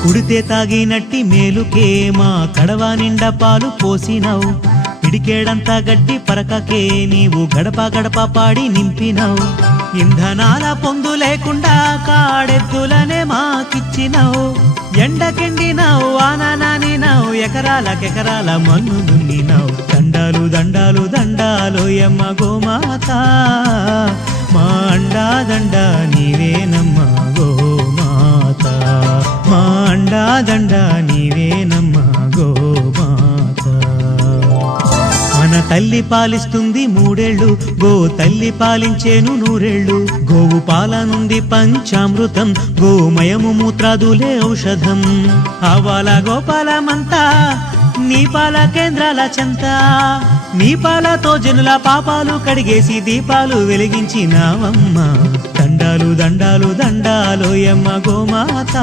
కుడితే తాగినట్టి మేలుకే మా కడవ నిండా పాలు పోసినావు పిడికేడంతా గడ్డి పరకకే నీవు గడప గడప పాడి నింపినావు ఇంధనాల పొందు లేకుండా కాడెద్దులనే మాకిచ్చినావు ఎండకెండినావు వాననానినావు ఎకరాలకెకరాల మన్ను దున్నినావు దండాలు దండాలు దండాలు యమ్మ గోమాత మా అండా దండ నీవేనమ్మ గోమాత మా అండా దండ నీవేనమ్మ గోమాత మన తల్లి పాలిస్తుంది మూడేళ్లు గో తల్లి పాలించేను నూరేళ్లు గోవు పాల నుండి పంచామృతం గోమయము మూత్రాదులే ఔషధం ఆవాల గోపాలమంతా నీ పాల కేంద్రాల చెంత నీ పాలతో జనుల పాపాలు కడిగేసి దీపాలు వెలిగించినావమ్మ దండాలు దండాలు దండాలు యమ్మ గోమాత